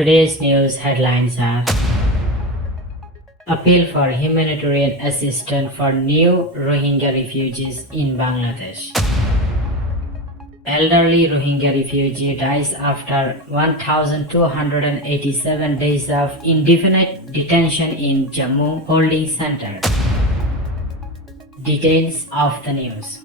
Today's news headlines are: Appeal for humanitarian assistance for new Rohingya refugees in Bangladesh. Elderly Rohingya refugee dies after 1,287 days of indefinite detention in Jammu holding center. Details of the news.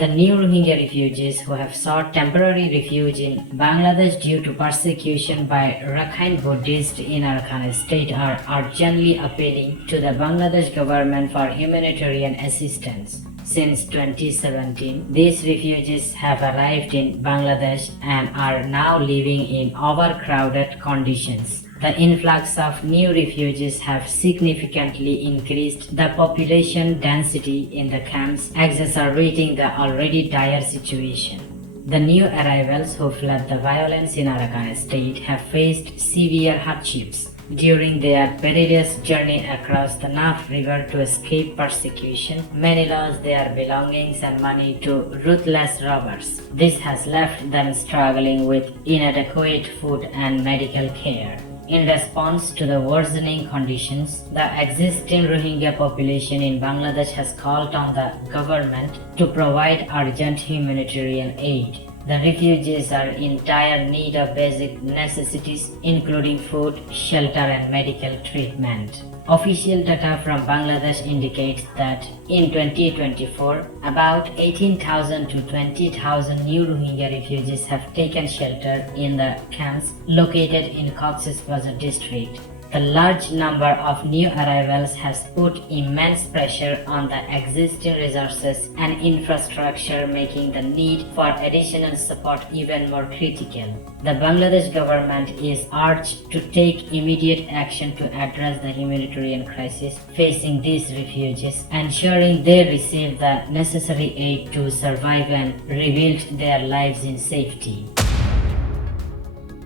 The new Rohingya refugees who have sought temporary refuge in Bangladesh due to persecution by Rakhine Buddhists in Arakan state are urgently appealing to the Bangladesh government for humanitarian assistance. Since 2017, these refugees have arrived in Bangladesh and are now living in overcrowded conditions. The influx of new refugees have significantly increased the population density in the camps, exacerbating the already dire situation. The new arrivals who fled the violence in Arakan state have faced severe hardships during their perilous journey across the Naf River to escape persecution. Many lost their belongings and money to ruthless robbers. This has left them struggling with inadequate food and medical care. In response to the worsening conditions, the existing Rohingya population in Bangladesh has called on the government to provide urgent humanitarian aid. The refugees are in dire need of basic necessities including food, shelter and medical treatment. Official data from Bangladesh indicates that in 2024, about 18,000 to 20,000 new Rohingya refugees have taken shelter in the camps located in Cox's Bazar district. The large number of new arrivals has put immense pressure on the existing resources and infrastructure, making the need for additional support even more critical. The Bangladesh government is urged to take immediate action to address the humanitarian crisis facing these refugees, ensuring they receive the necessary aid to survive and rebuild their lives in safety.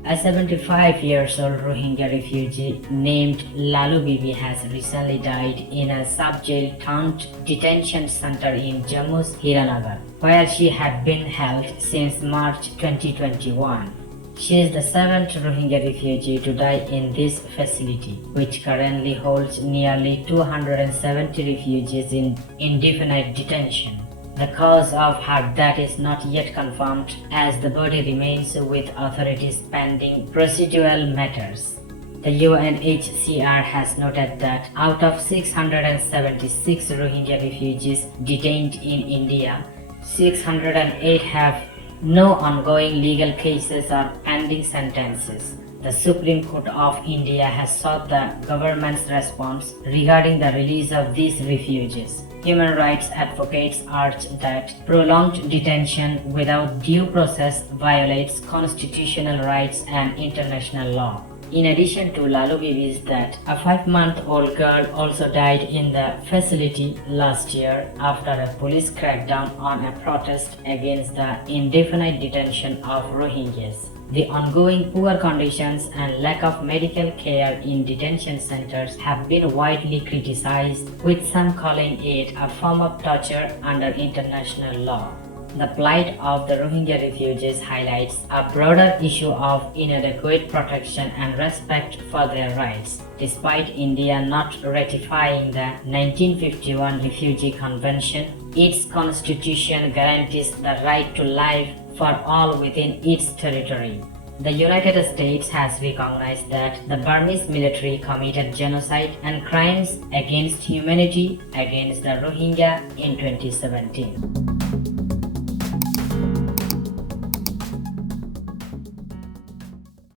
A 75-year-old Rohingya refugee named Lalu Bibi has recently died in a sub-jail turned detention center in Jammu's Hiranagar, where she had been held since March 2021. She is the seventh Rohingya refugee to die in this facility, which currently holds nearly 270 refugees in indefinite detention. The cause of her death is not yet confirmed, as the body remains with authorities pending procedural matters. The UNHCR has noted that out of 676 Rohingya refugees detained in India, 608 have no ongoing legal cases or pending sentences. The Supreme Court of India has sought the government's response regarding the release of these refugees. Human rights advocates urge that prolonged detention without due process violates constitutional rights and international law. In addition to Lalu Bibi's death, a 5-month-old girl also died in the facility last year after a police crackdown on a protest against the indefinite detention of Rohingyas. The ongoing poor conditions and lack of medical care in detention centers have been widely criticized, with some calling it a form of torture under international law. The plight of the Rohingya refugees highlights a broader issue of inadequate protection and respect for their rights. Despite India not ratifying the 1951 Refugee Convention, its constitution guarantees the right to life for all within its territory. The United States has recognized that the Burmese military committed genocide and crimes against humanity against the Rohingya in 2017.